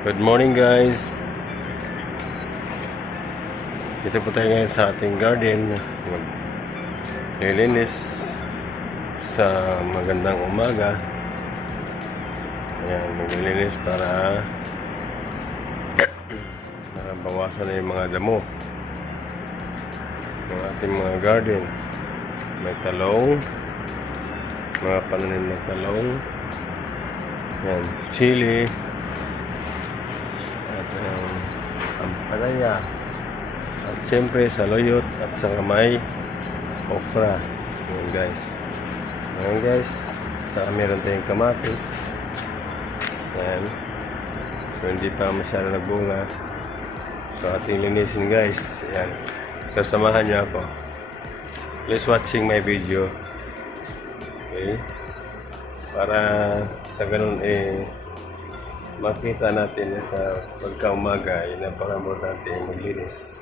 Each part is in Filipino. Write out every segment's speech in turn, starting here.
Good morning guys. Dito po tayo ngayon sa ating garden. Maglilinis sa magandang umaga. Ayan, maglilinis para bawasan na yung mga damo ng ating mga garden. May talong, mga pananim ng talong. Ayan, chili. Ampalaya at siyempre saluyot at saka may okra. Ayan guys, saka meron tayong kamatis. Ayan, so hindi pa masyado nagbunga, so ating linisin guys. Ayan, so samahan niyo ako, please watching my video, okay, para sa ganun makita natin sa pagkaumaga ay napaka-importante maglinis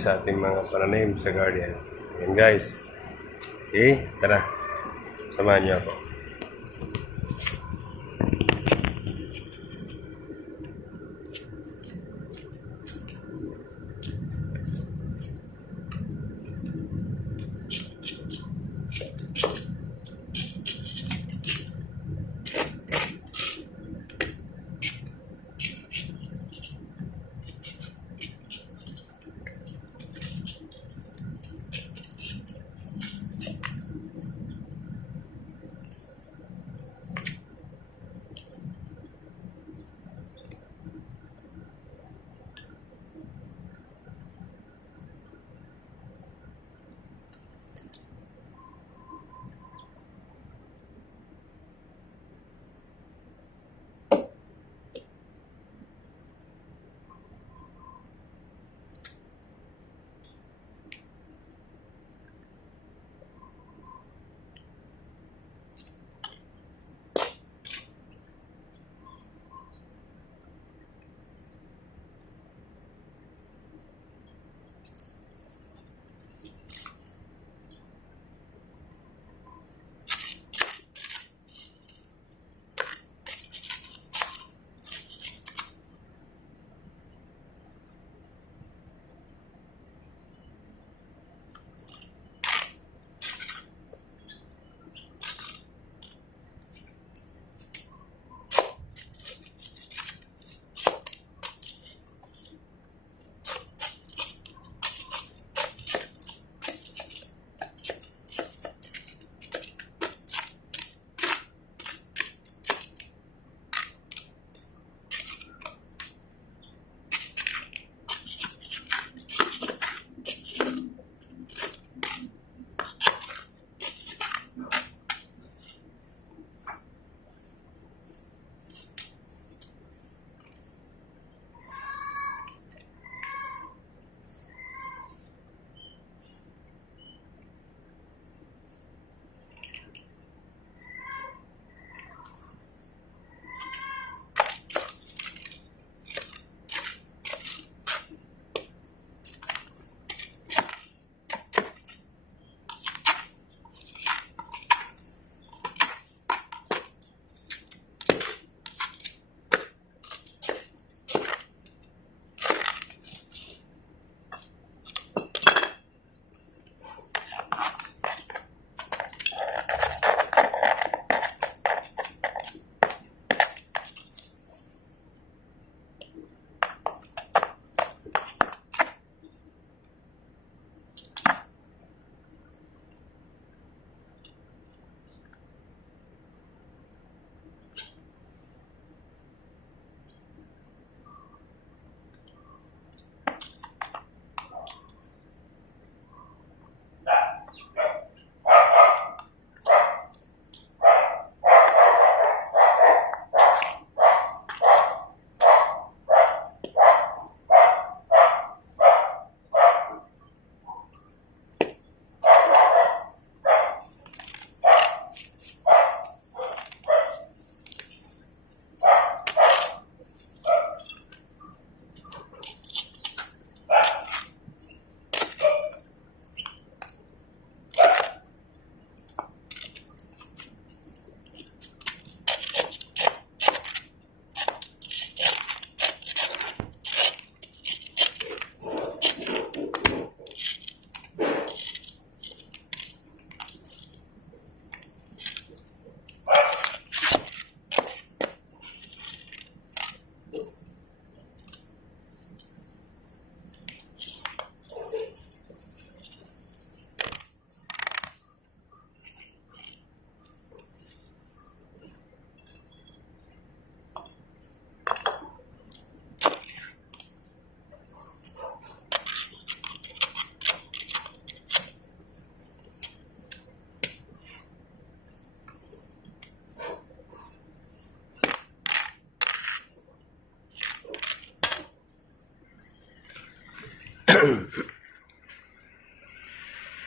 sa ating mga pananim sa garden. Ayan guys, okay, tara, samahan niyo ako.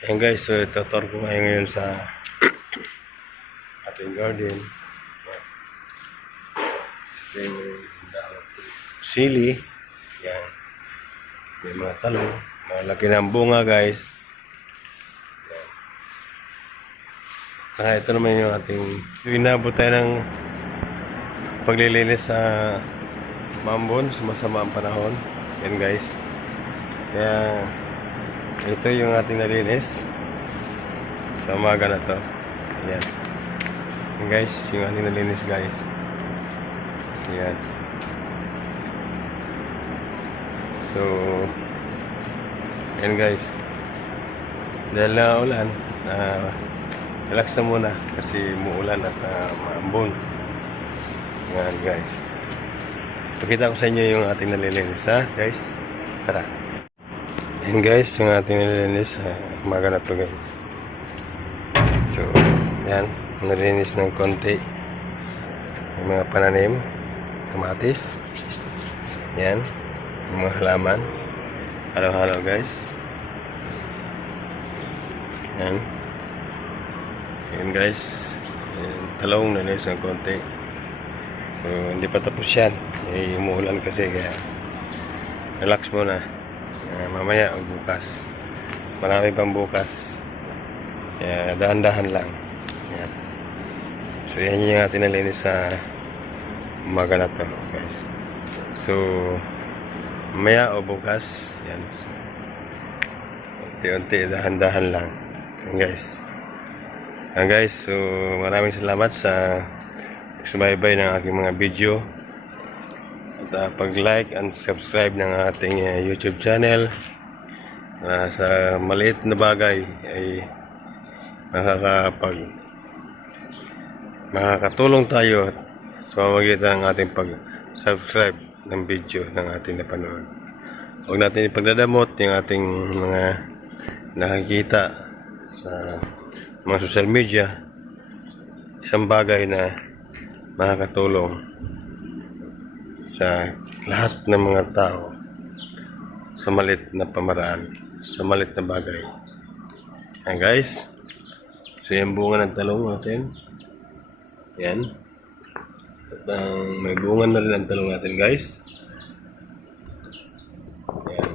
Ayan guys, so itutur ko ngayon sa ating garden. Sili. Yan. May mga talong. Malaki ng bunga guys. Yan. Saka ito naman yung ating inabot tayo ng paglilinis sa mambon sa masama ang panahon. Yan guys. Kaya ito yung ating nalinis sa umaga na to. Yan. Yan guys, yung ating nalinis guys. Yan. So, yan guys. Dahil na ulan, relax na muna kasi muulan at maambon. Yan guys. Pakita ko sa inyo yung ating nalilinis ha guys. Tara. Yan guys, yung ating nalilinis umaga na to guys. So, yan. Nalilinis ng konti. Yung mga pananim. Kamatis. Yan. Yung mga halaman. Halo-halo guys. Yan. Yan guys. Yan, talong nalilinis ng konti. So, hindi pa tapos yan. Umuulan kasi kaya relax muna. Mamaya o bukas. Marami pang bukas. Kaya dahan-dahan lang. Yan. So, yan yung ating nalinis sa umaga na to guys. So, mamaya o bukas. Yan. Unti-unti, dahan-dahan lang. Yan guys. Yan guys. So, maraming salamat sa sumaybay ng aking mga video. At pag-like and subscribe ng ating YouTube channel. Sa maliit na bagay ay makakatulong tayo sa pamamagitan ng ating pag-subscribe ng video ng ating napanood. Huwag natin ipagdadamot yung ating mga nakikita sa mga social media. Isang bagay na makakatulong sa lahat ng mga tao sa malit na pamaraan, sa malit na bagay. Ayan guys. So yung bunga ng talong natin. Yan. At may bunga na rin ang talong natin guys. Yan.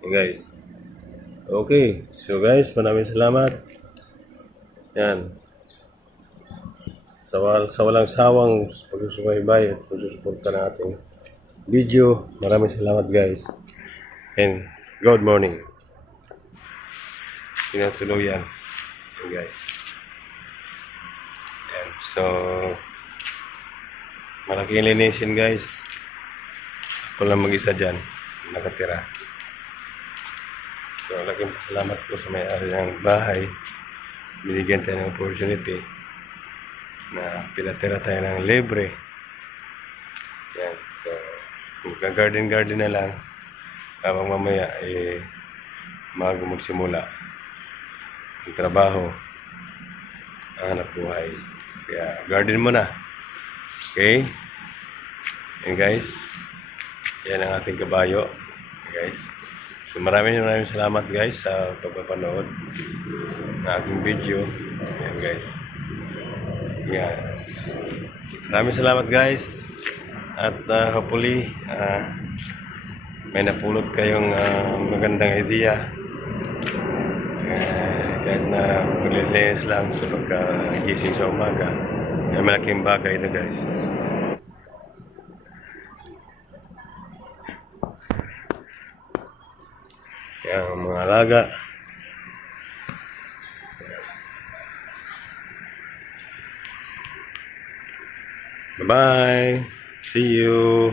Yan guys. Okay. So guys, maraming salamat. Yan. Sa walang sawang pagsusubaybay at pagsusuporta ng ating video. Maraming salamat guys. And good morning. Pinatuloy yan. Yan guys. Yan. So, malaking linisin guys. Ako lang mag-isa dyan. Nakatira. So, malaking salamat po sa may-ari ng bahay. Binigyan tayo ng opportunity na pinatira tayo ng libre. Yan. So, magka-garden na lang habang mamaya magsimula ang trabaho, ang hanap buhay. Kaya garden mo na. Okay? Yan guys. Yan ang ating kabayo. Okay, guys. So maraming salamat guys sa pagpapanood ng aking video. Yan guys. Yan. Maraming salamat guys. At hopefully may napulot kayong magandang idea. Kahit na maglilinis lang sa pagkagising sa umaga, ay malaking bagay na guys. Yan mga alaga. Bye-bye. See you.